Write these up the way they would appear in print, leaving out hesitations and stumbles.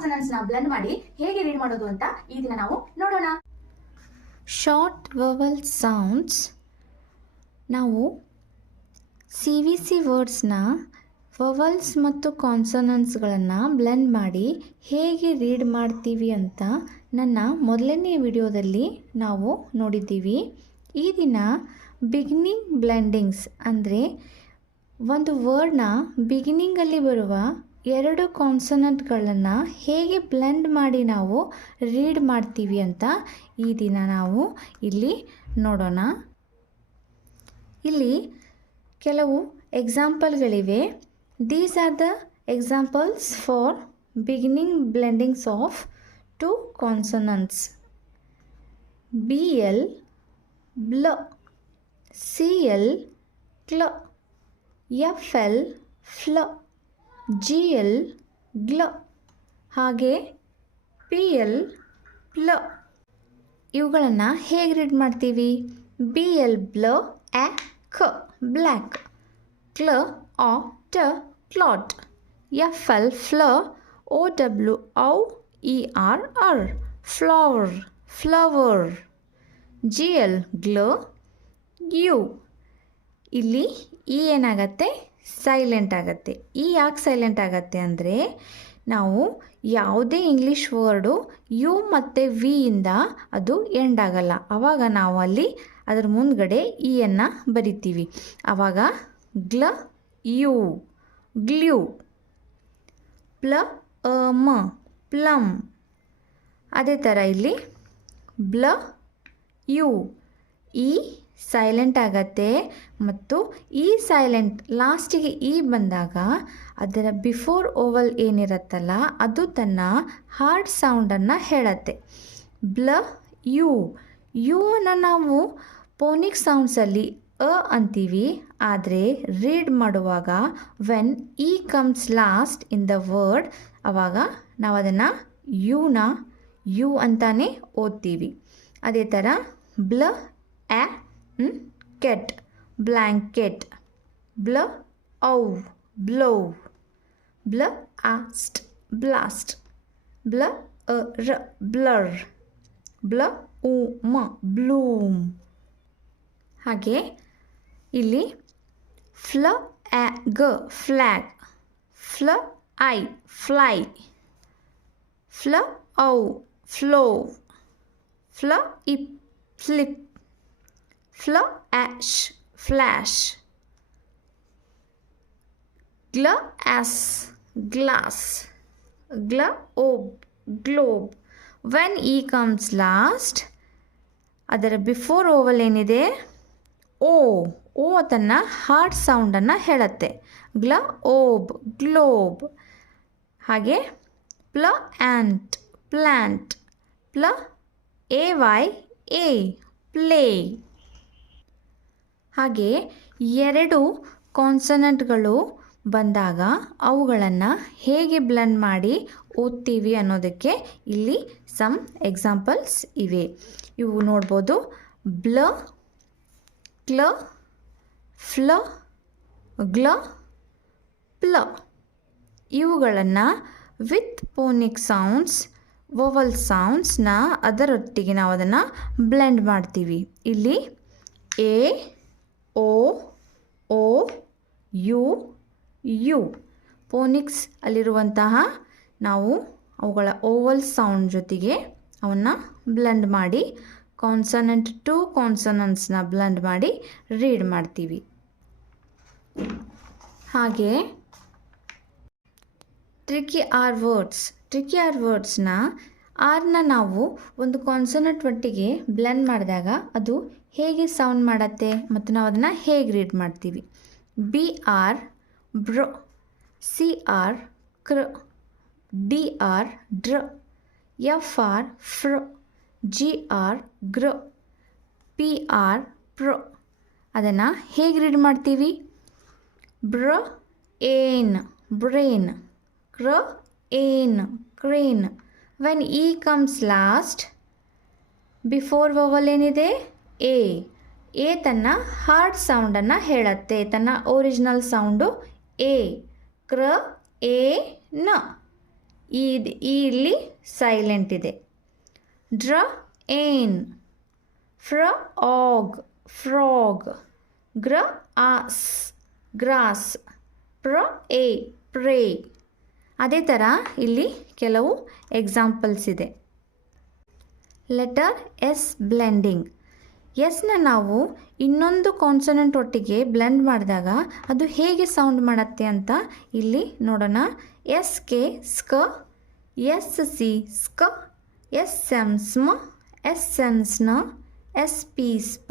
Consonants ನ blend ಮಾಡಿ ಹೇಗೆ ರೀಡ್ ಮಾಡೋದು ಅಂತ ಈ ದಿನ ನಾವು ನೋಡೋಣ. Short vowel sounds. ನಾವು CVC ವರ್ಡ್ಸ್ನ ವವಲ್ಸ್ ಮತ್ತು ಕಾನ್ಸನೆಂಟ್ಸ್ಗಳನ್ನು ಬ್ಲೆಂಡ್ ಮಾಡಿ ಹೇಗೆ ರೀಡ್ ಮಾಡ್ತೀವಿ ಅಂತ ನನ್ನ ಮೊದಲನೇ ವಿಡಿಯೋದಲ್ಲಿ ನಾವು ನೋಡಿದ್ದೀವಿ. ಈ ದಿನ ಬಿಗಿನಿಂಗ್ ಬ್ಲೆಂಡಿಂಗ್ಸ್ ಅಂದರೆ ಒಂದು ವರ್ಡ್ನ ಬಿಗಿನಿಂಗಲ್ಲಿ ಬರುವ ಎರಡು ಕಾನ್ಸನೆಂಟ್ಗಳನ್ನು ಹೇಗೆ ಬ್ಲೆಂಡ್ ಮಾಡಿ ನಾವು ರೀಡ್ ಮಾಡ್ತೀವಿ ಅಂತ ಈ ದಿನ ನಾವು ಇಲ್ಲಿ ನೋಡೋಣ. ಇಲ್ಲಿ ಕೆಲವು ಎಕ್ಸಾಂಪಲ್ಗಳಿವೆ. These are the examples for beginning blendings of two consonants. BL ಬ್ಲ, CL ಕ್ಲ, FL ಫ್ಲ, GL ಗ್ಲ, ಹಾಗೆ PL ಪ್ಲ. ಇವುಗಳನ್ನು ಹೇಗೆ ರೀಡ್ ಮಾಡ್ತೀವಿ? BL ಬ್ಲ ಎ ಕ ಬ್ಲ್ಯಾಕ್, ಕ್ಲ ಆ ಟ ಕ್ಲಾಟ್, FL ಫ್ಲ OW ಔ ER ಅರ್ ಫ್ಲವರ್ ಫ್ಲವರ್, GL ಗ್ಲ ಯು. ಇಲ್ಲಿ ಈ ಏನಾಗತ್ತೆ? ಸೈಲೆಂಟ್ ಆಗತ್ತೆ. ಈ ಯಾಕೆ ಸೈಲೆಂಟ್ ಆಗತ್ತೆ ಅಂದರೆ ನಾವು ಯಾವುದೇ ಇಂಗ್ಲೀಷ್ ವರ್ಡು ಯು ಮತ್ತು ವಿ ಇಂದ ಅದು ಎಂಡ್ ಆಗಲ್ಲ. ಆವಾಗ ನಾವು ಅಲ್ಲಿ ಅದರ ಮುಂದ್ಗಡೆ ಇಯನ್ನು ಬರಿತೀವಿ. ಆವಾಗ ಗ್ಲ ಯು ಗ್ಲ್ಯೂ, ಪ್ಲ ಮ ಪ್ಲಮ್. ಅದೇ ಥರ ಇಲ್ಲಿ ಬ್ಲ ಯು ಈ ಸೈಲೆಂಟ್ ಆಗತ್ತೆ ಮತ್ತು ಈ ಸೈಲೆಂಟ್ ಲಾಸ್ಟಿಗೆ ಈ ಬಂದಾಗ ಅದರ ಬಿಫೋರ್ ಓವಲ್ ಏನಿರುತ್ತಲ್ಲ ಅದು ತನ್ನ ಹಾರ್ಡ್ ಸೌಂಡನ್ನು ಹೇಳತ್ತೆ. ಬ್ಲ ಯು ಅನ್ನು ನಾವು ಫೋನಿಕ್ ಸೌಂಡ್ಸಲ್ಲಿ ಅಂತೀವಿ. ಆದರೆ ರೀಡ್ ಮಾಡುವಾಗ when E comes lost in the word ಆವಾಗ ನಾವು ಅದನ್ನು ಯು ಅಂತಾನೆ ಓದ್ತೀವಿ. ಅದೇ ಥರ ಬ್ಲ ಎ ಕೆಟ್ ಬ್ಲ್ಯಾಂಕೆಟ್, ಬ್ಲ ಔ ಬ್ಲೋ, ಬ್ಲ ಆಸ್ಟ್ ಬ್ಲಾಸ್ಟ್, ಬ್ಲ ರ ಬ್ಲರ್, ಬ್ಲ ಉ ಮ ಬ್ಲೂಮ್. ಹಾಗೆ ಇಲ್ಲಿ ಫ್ಲ ಎ ಗ ಫ್ಲ್ಯಾಗ್, ಫ್ಲ ಐ ಫ್ಲೈ, ಫ್ಲ ಔ ಫ್ಲೋ, ಫ್ಲ ಇ ಫ್ಲಿಪ್, ಫ್ಲ ಆಶ್ ಫ್ಲ್ಯಾಶ್, ಗ್ಲ ಆಸ್ ಗ್ಲಾಸ್, ಗ್ಲ ಓಬ್ globe. When E comes last ಅದರ ಬಿಫೋರ್ ಓವಲ್ ಏನಿದೆ ಓ ತನ್ನ ಹಾರ್ಡ್ ಸೌಂಡನ್ನು ಹೇಳುತ್ತೆ. ಗ್ಲ ಓಬ್ ಗ್ಲೋಬ್. ಹಾಗೆ ಪ್ಲ ಆ್ಯಂಟ್ ಪ್ಲ್ಯಾಂಟ್, ಪ್ಲ AY ಎ ಪ್ಲೇ. ಹಾಗೆ ಎರಡು ಕಾನ್ಸನೆಂಟ್ಗಳು ಬಂದಾಗ ಅವುಗಳನ್ನು ಹೇಗೆ ಬ್ಲೆಂಡ್ ಮಾಡಿ ಓದ್ತೀವಿ ಅನ್ನೋದಕ್ಕೆ ಇಲ್ಲಿ ಸಮ್ ಎಕ್ಸಾಂಪಲ್ಸ್ ಇವೆ. ಇವು ನೋಡ್ಬೋದು. ಬ್ಲ, ಕ್ಲ, ಫ್ಲ, ಗ್ಲ, ಪ್ಲ. ಇವುಗಳನ್ನು ವಿತ್ ಫೋನಿಕ್ ಸೌಂಡ್ಸ್ ವೊವಲ್ ಸೌಂಡ್ಸ್ನ ಅದರೊಟ್ಟಿಗೆ ನಾವು ಅದನ್ನು ಬ್ಲೆಂಡ್ ಮಾಡ್ತೀವಿ. ಇಲ್ಲಿ ಎ ಓ ಯು ಫೋನಿಕ್ಸ್ ಅಲ್ಲಿರುವಂತಹ ನಾವು ಅವುಗಳ ಓವಲ್ ಸೌಂಡ್ ಜೊತೆಗೆ ಅವನ್ನು ಬ್ಲೆಂಡ್ ಮಾಡಿ ಕಾನ್ಸನೆಂಟ್ ಟು ಕಾನ್ಸನೆಂಟ್ಸ್ನ ಬ್ಲೆಂಡ್ ಮಾಡಿ ರೀಡ್ ಮಾಡ್ತೀವಿ. ಹಾಗೆ ಟ್ರಿಕಿ ಆರ್ ವರ್ಡ್ಸ್ನ ಆರ್ನ ನಾವು ಒಂದು ಕಾನ್ಸನೆಂಟ್ ಒಟ್ಟಿಗೆ ಬ್ಲೆಂಡ್ ಮಾಡಿದಾಗ ಅದು ಹೇಗೆ ಸೌಂಡ್ ಮಾಡತ್ತೆ ಮತ್ತು ನಾವು ಅದನ್ನು ಹೇಗೆ ರೀಡ್ ಮಾಡ್ತೀವಿ. BR ಬ್ರ, CR ಕ್ರ, DR ಡ್ರ, FR ಫ್ರ, GR ಗ್ರ, PR ಪ್ರ. ಅದನ್ನು ಹೇಗೆ ರೀಡ್ ಮಾಡ್ತೀವಿ? ಬ್ರ ಏನ್ brain, cr ane crane. When E comes last before vowel ಏನಿದೆ ಎ ತನ್ನ ಹಾರ್ಡ್ ಸೌಂಡನ್ನು ಹೇಳುತ್ತೆ. ತನ್ನ original sound a. Cr a ನ. ಈ ಇಲ್ಲಿ ಸೈಲೆಂಟ್ ಇದೆ. Dr ain, fr og frog, gr ass grass, pr a pray. ಅದೇ ಥರ ಇಲ್ಲಿ ಕೆಲವು ಎಕ್ಸಾಂಪಲ್ಸ್ ಇದೆ. Letter s blending. ಎಸ್ನ ನಾವು ಇನ್ನೊಂದು ಕಾನ್ಸನೆಂಟ್ ಒಟ್ಟಿಗೆ ಬ್ಲೆಂಡ್ ಮಾಡಿದಾಗ ಅದು ಹೇಗೆ ಸೌಂಡ್ ಮಾಡುತ್ತೆ ಅಂತ ಇಲ್ಲಿ ನೋಡೋಣ. ಎಸ್ ಕೆ ಸ್ಕ, ಎಸ್ ಸಿ ಸ್ಕ, ಎಸ್ ಎಮ್ ಸ್ಮ, ಎಸ್ ಎನ್ ಸ್ನ, ಎಸ್ ಪಿ ಸ್ಪ,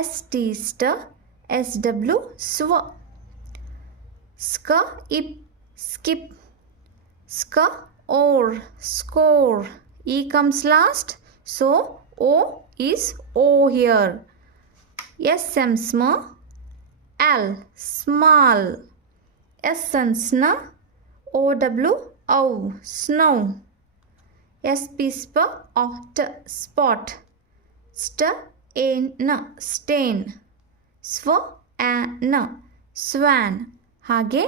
ಎಸ್ ಟಿ ಸ್ಟ, ಎಸ್ ಡಬ್ಲ್ಯೂ ಸ್ವ. ಸ್ಕ ಇಪ್ ಸ್ಕಿಪ್, ಸ್ಕ ಓರ್ score. E comes last, so O is O here. S M sma, L small, S N sna, O W O snow, S P spa ot spot, st a n stain, swa an swan. ಹಾಗೆ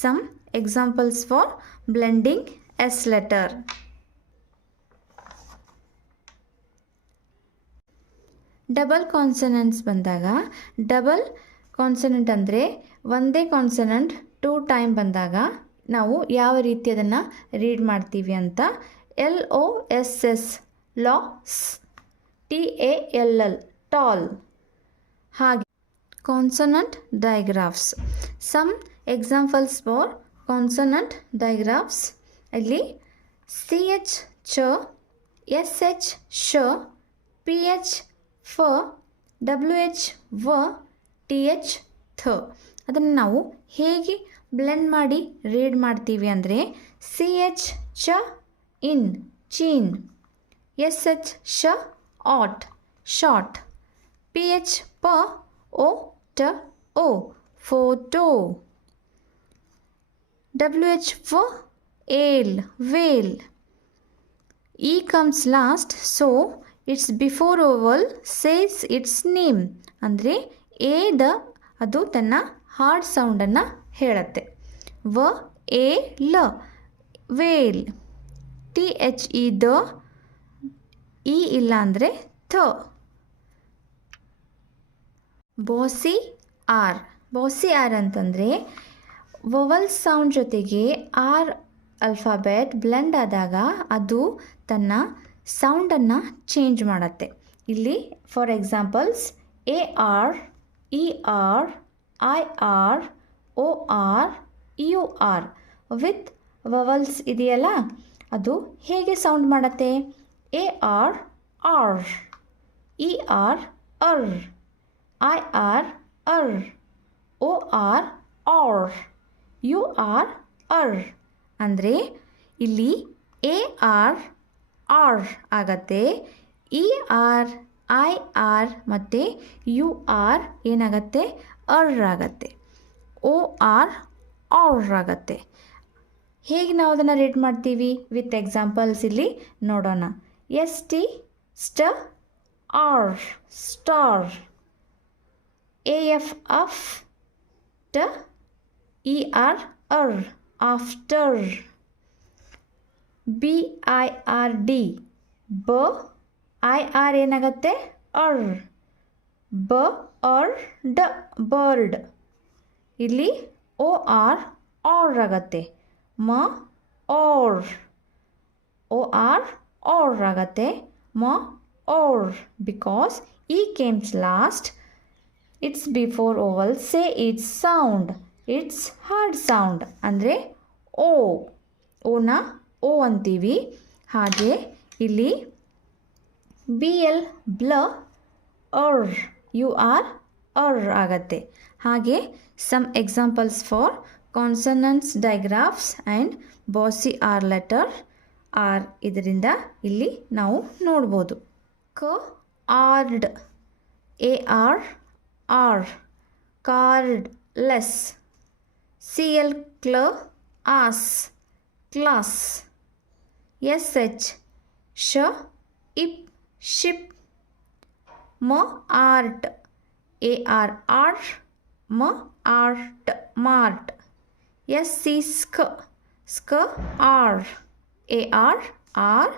some examples for blending S letter. Double consonants ಬಂದಾಗ, double consonant ಅಂದರೆ ಒಂದೇ consonant 2 time ಬಂದಾಗ ನಾವು ಯಾವ ರೀತಿ ಅದನ್ನು read ಮಾಡ್ತೀವಿ ಅಂತ. LOSS loss, TALL tall. ಹಾಗೆ consonant digraphs. Some examples for consonant digraphs. ಇಲ್ಲಿ CH ಚ, SH ಶ, PH ಫ, WH ವ, TH ಥ. ಅದನ್ನು ನಾವು ಹೇಗೆ ಬ್ಲೆಂಡ್ ಮಾಡಿ ರೀಡ್ ಮಾಡ್ತೀವಿ ಅಂದರೆ CH ಚ ಇನ್ ಚೀನ್, SH ಶ ಆಟ್ ಶಾರ್ಟ್, PH ಪ ಓ ಟ ಓ ಫೋಟೋ, WH ವ ಏಲ್ veil. E comes last, so its before vowel says its name. ಅಂದರೆ ಎದ ಅದು ತನ್ನ ಹಾರ್ಡ್ ಸೌಂಡನ್ನು ಹೇಳುತ್ತೆ. ವ ಎ ಲ ವೇಲ್. THE ದ, ಇ ಇಲ್ಲ ಅಂದರೆ ಥ. Bossy r. ಬಾಸಿ ಆರ್ ಅಂತಂದರೆ ವವಲ್ ಸೌಂಡ್ ಜೊತೆಗೆ ಆರ್ ಅಲ್ಫಾಬೆಟ್ ಬ್ಲೆಂಡ್ ಆದಾಗ ಅದು ತನ್ನ ಸೌಂಡನ್ನು ಚೇಂಜ್ ಮಾಡುತ್ತೆ. ಇಲ್ಲಿ for examples AR, ER, IR, OR, UR with vowels ಇದೆಯಲ್ಲ, ಅದು ಹೇಗೆ ಸೌಂಡ್ ಮಾಡುತ್ತೆ? AR ar, ER er, IR er, OR or, UR er. ಅಂದರೆ ಇಲ್ಲಿ AR ಆರ್ ಆಗತ್ತೆ, ER IR ಮತ್ತು UR ಏನಾಗತ್ತೆ? ಅರ್ ಆಗತ್ತೆ. OR ಆರ್ ಆಗತ್ತೆ. ಹೇಗೆ ನಾವು ಅದನ್ನು ರೀಡ್ ಮಾಡ್ತೀವಿ ವಿತ್ ಎಕ್ಸಾಂಪಲ್ಸ್ ಇಲ್ಲಿ ನೋಡೋಣ. ST ಸ್ಟ್ ಆರ್ ಸ್ಟಾರ್, AF ಅಫ್, ಟ ER ಅರ್ ಆಫ್ಟರ್, BIRD ಬ, IR ಏನಾಗುತ್ತೆ? ಅರ್, ಬ ಅರ್ ಡ ಬರ್ಡ್. ಇಲ್ಲಿ OR ಆರ್ ಆಗತ್ತೆ. ಮ ಆರ್, OR ಆರ್ ಆಗತ್ತೆ. ಮ ಆರ್ because E comes last. It's before vowel say its sound. It's hard sound ಅಂದರೆ ಓ, ಓನ ಓ ಅಂತೀವಿ. ಹಾಗೆ ಇಲ್ಲಿ BL ಬ್ಲ, ಅರ್, UR ಅರ್ ಆಗತ್ತೆ. ಹಾಗೆ some examples for consonants digraphs and bossy R letter R ಇದರಿಂದ ಇಲ್ಲಿ ನಾವು ನೋಡ್ಬೋದು. ಕ ಆರ್ಡ್, AR ಆರ್, ಕಾರ್ಡ್ ಲೆಸ್, CL ಕ್ಲ ಆಸ್ ಕ್ಲಾಸ್, SH ಶ ಇಪ್ ಶಿಪ್, ಮ ಆರ್ಟ್, AR ಆರ್, ಮ ಆರ್ಟ್ ಮಾರ್ಟ್, SC ಸ್ಕ ಸ್ಕ ಆರ್, AR ಆರ್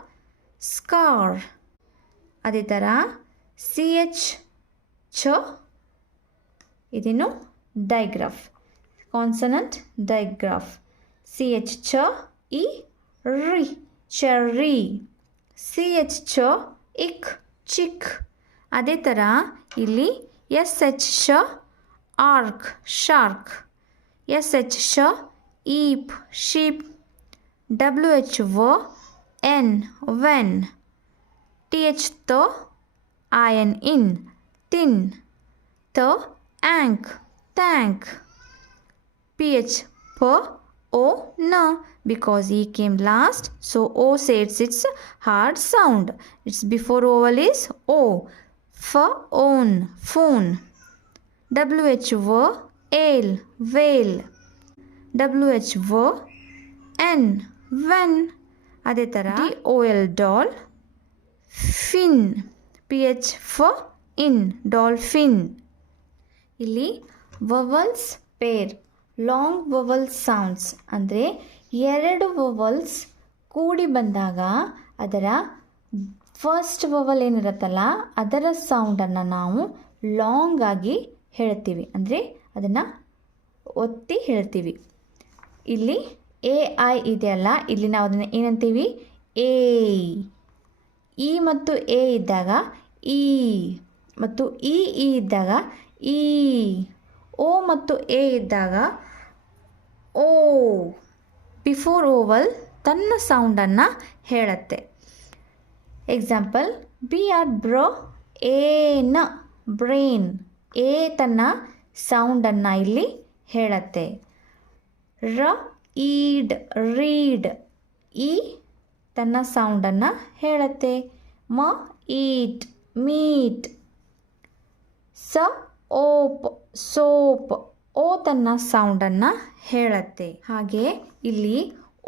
ಸ್ಕಾರ್. ಅದೇ ಥರ CH ಛ ಇದೇನು ಡೈಗ್ರಾಫ್, ಕಾನ್ಸನಂಟ್ ಡೈಗ್ರಾಫ್. CH ಛ ಇ ರಿ ಚೆರ್ರಿ. CH ಛ ಇಕ್ ಚಿಕ್. ಅದೇ ಥರ ಇಲ್ಲಿ SH ಶ ಆರ್ಕ್ ಶಾರ್ಕ್. SH ಶ ಈಪ್ ಶೀಪ್. WH ವ ಎನ್ ವೆನ್. TH ತ IN ಇನ್ ತಿನ್. ತ ಆಂಕ್ ಟ್ಯಾಂಕ್. PH ಪ O na, because E came last, so O says its hard sound. Its before vowel is O. F own phone. WH v ale whale. WH v N when. ಅದೇ ಥರ DOL doll fin. PH f in dolphin. ಇಲ್ಲಿ vowels pair, long vowel sounds ಅಂದರೆ ಎರಡು vowels ಕೂಡಿ ಬಂದಾಗ ಅದರ first vowel ಏನಿರುತ್ತಲ್ಲ ಅದರ ಸೌಂಡನ್ನು ನಾವು ಲಾಂಗ್ ಆಗಿ ಹೇಳ್ತೀವಿ, ಅಂದರೆ ಅದನ್ನು ಒತ್ತಿ ಹೇಳ್ತೀವಿ. ಇಲ್ಲಿ AI ಇದೆಯಲ್ಲ, ಇಲ್ಲಿ ನಾವು ಅದನ್ನು ಏನಂತೀವಿ ಎ. ಇ ಮತ್ತು ಎ ಇದ್ದಾಗ ಇ, ಮತ್ತು ಇ ಇದ್ದಾಗ ಈ. O ಮತ್ತು ಎ ಇದ್ದಾಗ ಓ. ಬಿಫೋರ್ ಓವಲ್ ತನ್ನ ಸೌಂಡನ್ನು ಹೇಳುತ್ತೆ. ಎಕ್ಸಾಂಪಲ್ BR ಬ್ರೋ ಏನ ಬ್ರೈನ್. ಎ ತನ್ನ ಸೌಂಡನ್ನು ಇಲ್ಲಿ ಹೇಳುತ್ತೆ. ರ ಈಡ್ ರೀಡ್. ಇ ತನ್ನ ಸೌಂಡನ್ನು ಹೇಳುತ್ತೆ. ಮ ಈಟ್ ಮೀಟ್. ಸ ಓಪ್ ಸೋಪ್. ಓ ತನ್ನ ಸೌಂಡನ್ನು ಹೇಳುತ್ತೆ. ಹಾಗೆ ಇಲ್ಲಿ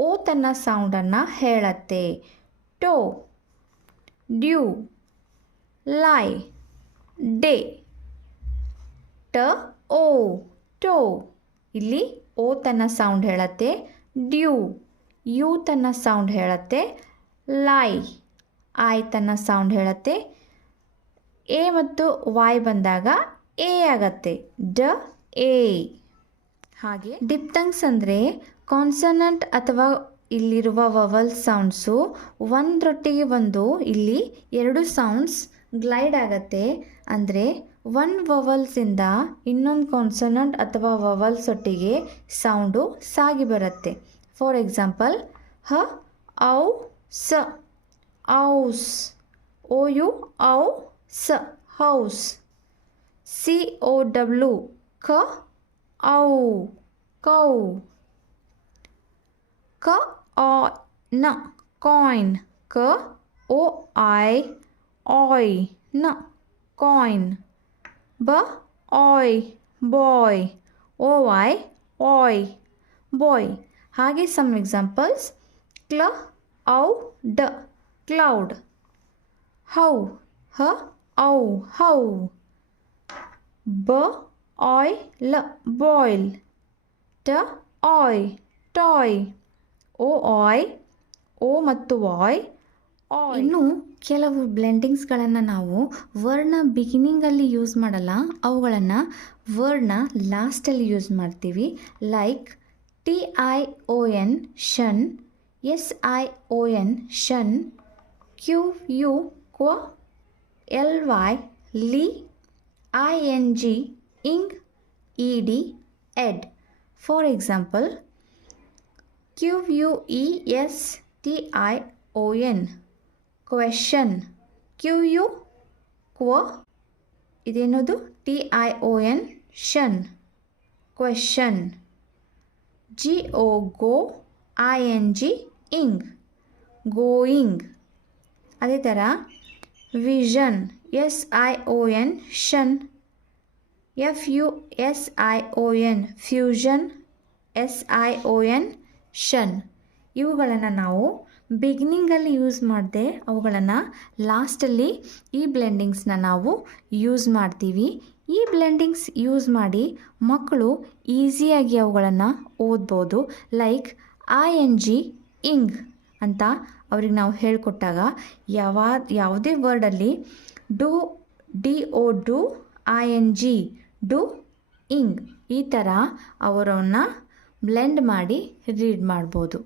ಓ ತನ್ನ ಸೌಂಡನ್ನು ಹೇಳುತ್ತೆ. ಟೋ ಡ್ಯೂ ಲೈ ಡೇ. ಟ ಓ ಟೋ. ಇಲ್ಲಿ ಓ ತನ್ನ ಸೌಂಡ್ ಹೇಳುತ್ತೆ. ಡ್ಯೂ ಯು ತನ್ನ ಸೌಂಡ್ ಹೇಳುತ್ತೆ. ಲೈ ಐ ತನ್ನ ಸೌಂಡ್ ಹೇಳುತ್ತೆ. ಎ ಮತ್ತು ವೈ ಬಂದಾಗ ಎ ಆಗತ್ತೆ. ಡ ಎ. ಹಾಗೆ ಡಿಪ್ಟಂಗ್ಸ್ ಅಂದರೆ ಕಾನ್ಸನಂಟ್ ಅಥವಾ ಇಲ್ಲಿರುವ ವವಲ್ ಸೌಂಡ್ಸು ಒಂದರೊಟ್ಟಿಗೆ ಒಂದು ಇಲ್ಲಿ ಎರಡು ಸೌಂಡ್ಸ್ ಗ್ಲೈಡ್ ಆಗತ್ತೆ. ಅಂದರೆ ಒನ್ ವವಲ್ಸಿಂದ ಇನ್ನೊಂದು ಕಾನ್ಸನಂಟ್ ಅಥವಾ ವವಲ್ಸ್ ಒಟ್ಟಿಗೆ ಸೌಂಡು ಸಾಗಿ ಬರುತ್ತೆ. ಫಾರ್ ಎಕ್ಸಾಂಪಲ್ ಹ ಔ ಸ ಔಸ್. OU ಔ ಸ ಹೌಸ್. COW ಕ ಔ ಕೌ. ಕ ಆ ನ ಕಾಯಿನ್. ಕ ಓ ಐ ಆಯ್ ನ ಕಾಯಿನ್. ಬ ಆಯ್ ಬಾಯ್. OY ಆಯ್ ಬಾಯ್. ಹಾಗೆ ಸಮ್ ಎಕ್ಸಾಂಪಲ್ಸ್ ಕ್ಲ ಔ ಡ ಕ್ಲೌಡ್. ಹೌ ಹ ಔ ಹೌ. ಬ ಆಯ್ ಲ ಬಾಯ್ಲ್. ಟ ಆಯ್ ಟಾಯ್. ಓ ಆಯ್ ಓ ಮತ್ತು ವಾಯ್ ಆಯ್. ಇನ್ನು ಕೆಲವು ಬ್ಲೆಂಡಿಂಗ್ಸ್ಗಳನ್ನು ನಾವು ವರ್ಡ್ನ ಬಿಗಿನಿಂಗಲ್ಲಿ ಯೂಸ್ ಮಾಡಲ್ಲ, ಅವುಗಳನ್ನು ವರ್ಡ್ನ ಲಾಸ್ಟಲ್ಲಿ ಯೂಸ್ ಮಾಡ್ತೀವಿ. Like TION ಶನ್. SION ಶನ್. QU ಕ್ವ. LY ಲಿ. ING ing. ED ed. For example QUESTION question. QU ಕ್ವ. ಇದೇನದು TION ಶನ್ question. GO go. ING ing going. ಅದೇ ಥರ vision. SION ಶನ್. FUSION fusion. SION ಶನ್. ಇವುಗಳನ್ನು ನಾವು ಬಿಗಿನಿಂಗಲ್ಲಿ ಯೂಸ್ ಮಾಡದೆ ಅವುಗಳನ್ನು ಲಾಸ್ಟಲ್ಲಿ ಈ ಬ್ಲೆಂಡಿಂಗ್ಸ್ನ ನಾವು ಯೂಸ್ ಮಾಡ್ತೀವಿ. ಈ ಬ್ಲೆಂಡಿಂಗ್ಸ್ ಯೂಸ್ ಮಾಡಿ ಮಕ್ಕಳು ಈಸಿಯಾಗಿ ಅವುಗಳನ್ನು ಓದ್ಬೋದು. ಲೈಕ್ ING ಇಂಗ್ ಅಂತ ಅವ್ರಿಗೆ ನಾವು ಹೇಳಿಕೊಟ್ಟಾಗ ಯಾವುದೇ ವರ್ಡಲ್ಲಿ ಡು ING ಡು ಇಂಗ್ ಈ ಥರ ಅವರನ್ನು ಬ್ಲೆಂಡ್ ಮಾಡಿ ರೀಡ್ ಮಾಡ್ಬೋದು.